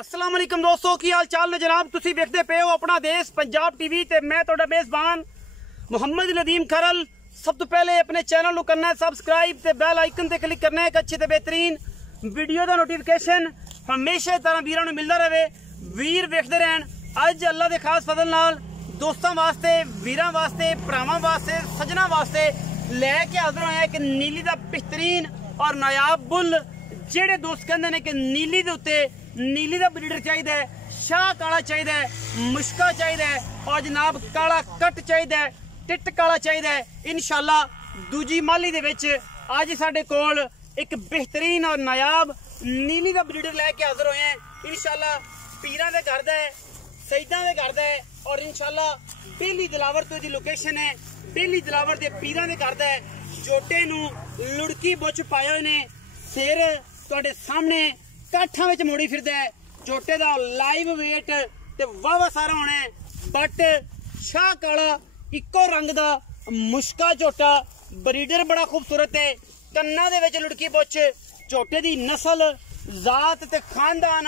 अस्सलाम वालेकुम दोस्तों, की हाल चाल ने जनाब। तुसी देखते पे हो अपना देश पंजाब टीवी ते मैं तुहाडा मेज़बान मुहम्मद नदीम खरल। सब तो पहले अपने चैनल को करना है सबसक्राइब ते बैल आइकन ते क्लिक करना है। एक अच्छे ते बेहतरीन वीडियो का नोटिफिकेशन हमेशा तरह वीरां नूं मिलदा रहे। वीर वेखदे रहन। अज अल्लाह दे खास फजल नाल दोस्तों वास्ते, वीरां वास्ते, भरावां वास्ते, सजना वास्ते लैके हाजिर होया कि नीली दा बेहतरीन और नायाब बुल। जेड़े दोस्त कहंदे ने कि नीली दे उत्ते नीली दा ब्रीडर चाहिए, शाह काला चाहिए, मुश्का चाहिए और जनाब काला कट चाहिए, टिट काला चाहिए। इंशाल्लाह दूजी माली दे विच अज साडे कोल एक बेहतरीन और नायाब नीली दा ब्रीडर लैके हाजिर होए हैं। इंशाल्लाह पीरां दे घर दा है, सईदां दे घर दा है और इंशाल्लाह बेली दिलावर तो दी लोकेशन है। बेली दिलावर दे पीरां दे घर दा है। जोटे नूं लुड़की बुच पाए होए ने, सिर तुहाडे सामने काठा विच मोड़ी फिरदा है। जोटे दा लाइव वेट ते वावा सारा होना है। बट शाह काला इको रंग दा मुश्का झोटा, ब्रीडर बड़ा खूबसूरत है। कन्ना दे विच लुड़की बुच, झोटे दी नस्ल, जात ते खानदान।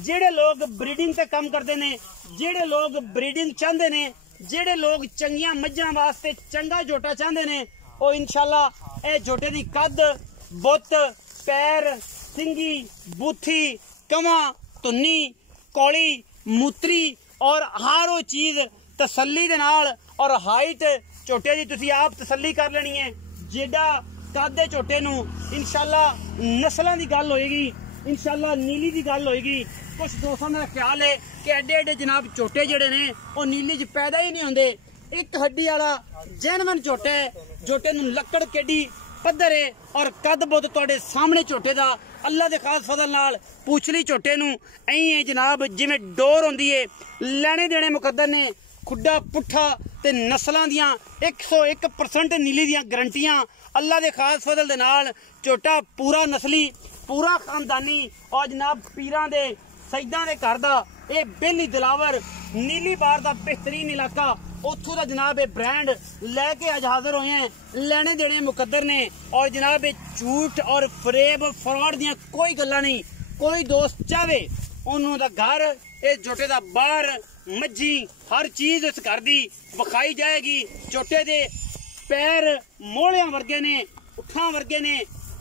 जेड़े लोग ब्रीडिंग ते काम करते ने, जेड़े लोग ब्रीडिंग चाहते ने, जेड़े लोग चंगियां मज्जां वास्ते चंगा झोटा चाहते ने, ओ इंशाल्लाह ए झोटे दी कद, बुत, पैर, सिंगी, बूथी, कवा, तुन्नी, कौली, मूत्री और हर वो चीज तसल्ली दे नाल और हाइट झोटे दी तुसी आप तसल्ली कर लेनी है। जेड़ा कद दे झोटे नूं इंशाल्लाह नस्लां दी गल होएगी, इंशाल्लाह नीली दी गल होएगी। कुछ दोस्तों का ख्याल है कि एडे एडे जनाब झोटे जेड़े ने वो नीली च पैदा ही नहीं होंदे। एक हड्डी वाला जैनवन झोटा है। झोटे नूं लक्कड़ केडी पद्धर है और कद बुद्ध तुहाडे सामने झोटे दा अल्लाह दे खास फजल नाल पूछली झोटे नूं ऐ है जनाब जिवें डोर होंदी है। लैने देने मुकद्दर ने। खुड्डा पुट्ठा ते नस्लां दियां 101% नीली दियां गारंटियां अल्लाह दे खास फजल दे नाल। झोटा पूरा नस्ली, पूरा खानदानी और जनाब पीरां दे सईदां दे घर दा। ये बेली दिलावर नीली बार दा बेहतरीन इलाका, उथों दा जनाब ये ब्रांड लैके अज हाजिर होए हैं। लैने देने मुकद्दर ने और जनाब ये झूठ और फरेब फ्रॉड दियां कोई गल्लां नहीं। कोई दोस्त चाहे उन्हों दा घर, ये झोटे दा बार, मज्जी, हर चीज इस घर दी विखाई जाएगी। झोटे दे पैर मोलियां वर्गे ने, उठां वर्गे ने,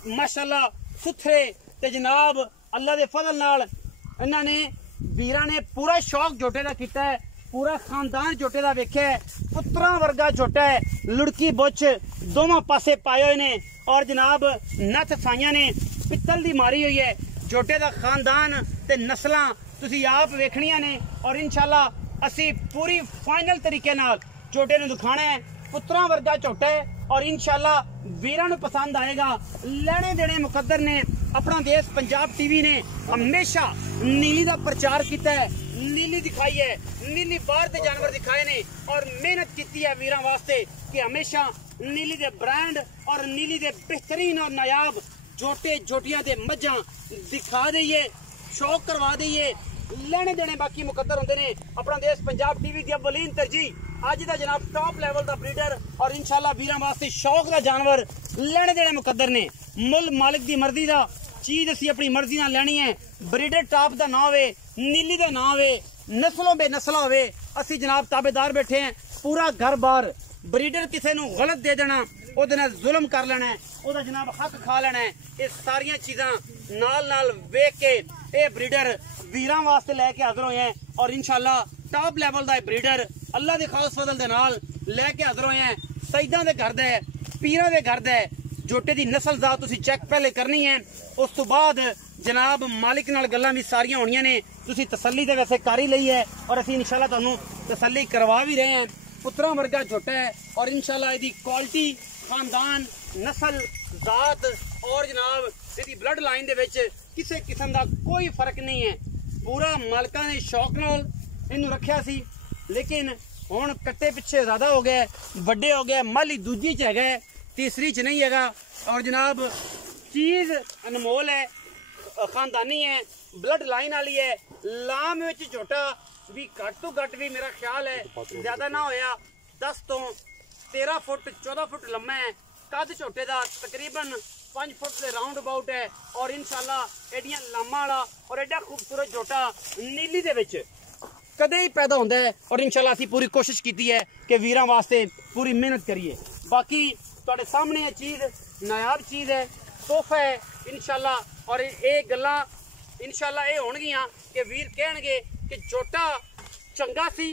माशाल्लाह सुथरे ते जनाब अल्लाह दे फजल नाल इन्हां ने वीरां ने पूरा शौक झोटे दा कीता है। पूरा खानदान झोटे दा वेख्या है। पुत्रां वर्गा झोटा है। लुड़की बुच दोवां पासे पाए हुए ने और जनाब नथ साइयां ने पित्तल दी मारी हुई है। झोटे दा खानदान ते नस्लां तुसी आप वेखणियां ने और इंशाल्लाह असी पूरी फाइनल तरीके नाल झोटे नूं दिखाना है। पुत्रां वर्गा झोटा है और इंशाल्लाह वीरां नूं पसंद आएगा। लैने देने मुकद्दर ने। अपना देश पंजाब टीवी ने हमेशा नीली का प्रचार किया है, नीली दिखाई है, नीली बाहर के जानवर दिखाए ने और मेहनत की है वीरां वास्ते कि हमेशा नीली दे ब्रांड और नीली दे बेहतरीन और नायाब झोटे झोटियां दे मज्जां दिखा दईए, शौक करवा दईए। लेने देने बाकी मुकद्दर होंदे ने। अपना देश पंजाब टीवी दी अव्वलीन तरजीह अज दा जनाब टॉप लेवल दा ब्रीडर और इंशाल्लाह वीरां वास्ते शौक दा जानवर लेने देने मुकद्दर ने। मुल मालिक दी मर्जी दा चीज असी अपनी मर्जी नाल लैनी है। ब्रीडर टॉप दा ना होवे, नीली दा ना होवे, नस्लों बेनस्ला होवे, असी जनाब ताबेदार बैठे हैं। पूरा घर बार ब्रीडर किसी नूं गलत दे देना, ओहदे नाल जुल्म कर लेना है, ओहदा जनाब हक खा लेना है। ये सारियां चीज़ां नाल नाल वेख के ये ब्रीडर वीरां वास्ते लैके हाजिर होए हैं और इंशाल्लाह टॉप लेवल दा ब्रीडर अल्लाह दे खास फजल दे नाल लैके हाजिर होए हैं। सईदां दे घर दा है, पीरां दे घर दा है। झोटे दी नस्ल दा तुसी चेक पहले करनी है, उस तो बाद जनाब मालिक नाल गल्लां भी सारियां होणियां ने। तुसी तसल्ली ते वैसे कर ही लई है और असीं इंशाल्लाह तुहानूं तसल्ली करवा भी रहे हैं। पुत्रां वर्गा झोटा है और इंशाल्लाह इहदी क्वालिटी, खानदान, नस्ल, जात और जनाब इहदी ब्लड लाइन दे विच किसी किस्म दा कोई फर्क नहीं है। पूरा मालकां ने शौक नाल इहनूं रखिया सी, लेकिन हुण कट्टे पिछे ज्यादा हो गए, वड्डे हो गए। माली दूजी च हैगा, तीसरी च नहीं हैगा और जनाब चीज अनमोल है, खानदानी है, ब्लड लाइन वाली है। लाम विच झोटा भी घट तो घट भी मेरा ख्याल है ज्यादा ना होया 10 तो 13 फुट 14 फुट लम्मा है। कद झोटे का तकरीबन 5 फुट से राउंड अबाउट है और इंशाल्लाह एडियां लामा वाला और एडा खूबसूरत झोटा नीली दे विच कदे ही पैदा होंदा है और इंशाल्लाह असीं पूरी कोशिश कीती है कि वीरां वास्ते पूरी मेहनत करिए। बाकी तुहाडे सामने ये चीज़ नायाब चीज़ है, तोहफा है इंशाल्लाह। और ये गल्लां इंशाल्लाह ये होणगियां कि वीर कहणगे कि झोटा चंगा सी,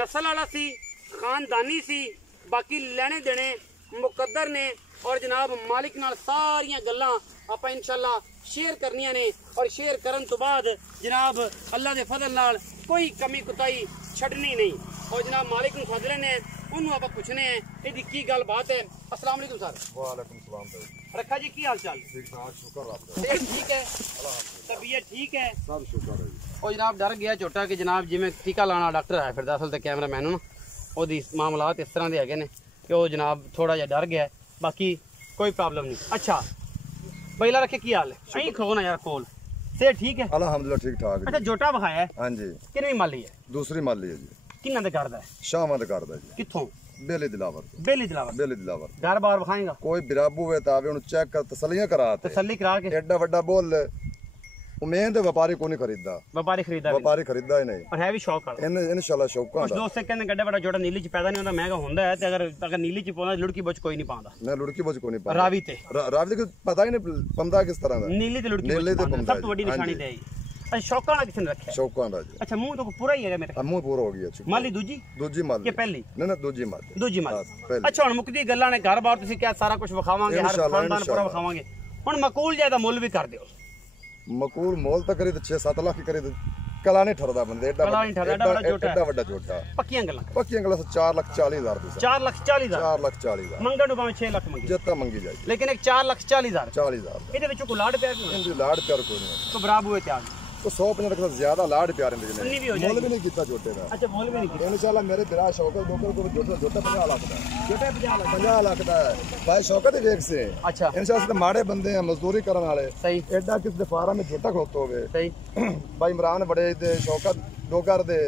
नस्ल वाला सी, खानदानी सी, बाकी लेने देने मुकद्दर ने और जनाब मालिक नाल सारियां गल्लां आपां इंशाल्लाह शेयर करनियां ने और शेयर करन तो बाद जनाब अल्लाह दे फजल नाल कोई कमी कुताई छड्डनी नहीं और जनाब मालिक नूं सद लैने उन्होंने आप पूछने हैं इहदी की गल बात है। अस्सलाम वालेकुम सर। वालेकुम सलाम भाई। रखा जी की हाल चाल? ठीक ठाक, शुक्र आपका। सेहत ठीक है, तबीयत ठीक है, सब शुक्र है। और जनाब डर गया झोटा कि जनाब जिवें टीका लाना डॉक्टर है फिर असल ते कैमरा मैन ना ओहदी मामलात इस तरह के हैगे ने कि वो जनाब थोड़ा जिहा डर गया, बाकी कोई प्रॉब्लम नहीं। अच्छा पहिला रखे की हाल है? सही खो ना यार कोल से ठीक है अल्हम्दुलिल्लाह ठीक ठाक। अच्छा झोटा विखाया है? हाँ जी। कितनी माली है? दूसरी माली है जी। किन्ना दे करदा है? शामा दे करदा जी। कित्थों? बेली दिलावर। बेली दिलावर। बेली दिलावर। घर बार विखाएगा? कोई बिराबू वे तावे उन्हें चेक कर तसल्लियां करा ते तसल्ली करा के एड्डा वड्डा बोल उम्मीद है व्यापारी को नहीं खरीदा। व्यापारी खरीदा? व्यापारी खरीदा ही नहीं और है भी शौक वाला। इंशाल्लाह शौक कुछ दोस्त कहते गड्डा बड़ा छोटा नीली च पैदा नहीं होता महंगा होंदा है ते अगर नीली च पाਉਂਦਾ लुड़की बच कोई नहीं पाਉਂਦਾ। मैं लुड़की बच को नहीं पाਉਂਦਾ। रावी ते रावी के पता ही नहीं पंदा किस तरह दा। नीली ते लुड़की नीली ते पंदा सब तो बड़ी निशानी ते है। अच्छा शौका वाला किसने रखा है? शौकां दा जी। अच्छा मुंह तो पूरा ही है मेरे ख्याल। मुंह पूरा हो गया। माली दूजी? दूजी माली। ये पहली? नहीं दूजी माली। दूजी माली। पहली। अच्छा हुन मुकदी गल्लां ने घर बार तुसी क्या सारा कुछ विखावांगे, हर खानदान पूरा विखावांगे। हुन मकूल ज्यादा मुੱਲ भी कर दियो। मकूल मोल तक करी 6-7 लाख की करी कला नहीं ठरदा बंदे एड्डा बड़ा झोटा। पक्कियां गल्लां 4,40,000 दी। 4,40,000 4,40,000 मंगण भाਵੇਂ 6 ਲੱਖ ਮੰਗੀ जितना मंगी जाए लेकिन एक 4,40,000 40,000 ਇਹਦੇ ਵਿੱਚੋਂ ਕੋਈ ਲਾੜ ਪਿਆਰ ਨਹੀਂ इनकी लाड़ प्यार कोई नहीं तो बराबर हुए त्याग तो 150 तक ज्यादा लाड़ प्यार इनके उन्नी भी हो मोल भी नहीं किया झोटे का। अच्छा मोल भी नहीं किया इंशाल्लाह मेरे बिरा शौकत दोकर को झोटा 50 लाख का छोटे 50 लाख का है भाई शौकत ही वेख से। अच्छा इंशाल्लाह से माड़े बंदे हैं मजदूरी करने वाले सही एडा किस दे फार्म में झोटा खोतो होवे सही भाई इमरान बड़े दे शौकत डोगर दे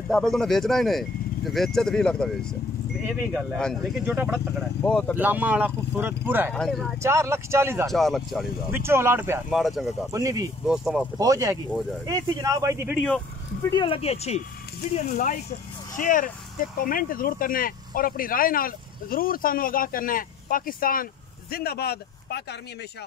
एडा पे तूने बेचना ही नहीं जो बेचे तो 20 लाख का बेच ये भी गल है लेकिन जोटा बड़ा तगड़ा है बहुत लामा वाला खूबसूरत पूरा है। 4,40,000 4,40,000 विचों लाड़ प्यार माड़ा चंगा कर उन्नी भी दोस्तों वास्ते हो जाएगी। हो जाएगी। ये थी जनाब भाई दी वीडियो लगी अच्छी वीडियो ਨੂੰ लाइक शेयर ते कमेंट जरूर करना है और अपनी राय नाल जरूर सानू आगाह करना है। पाकिस्तान जिंदाबाद, पाक आर्मी हमेशा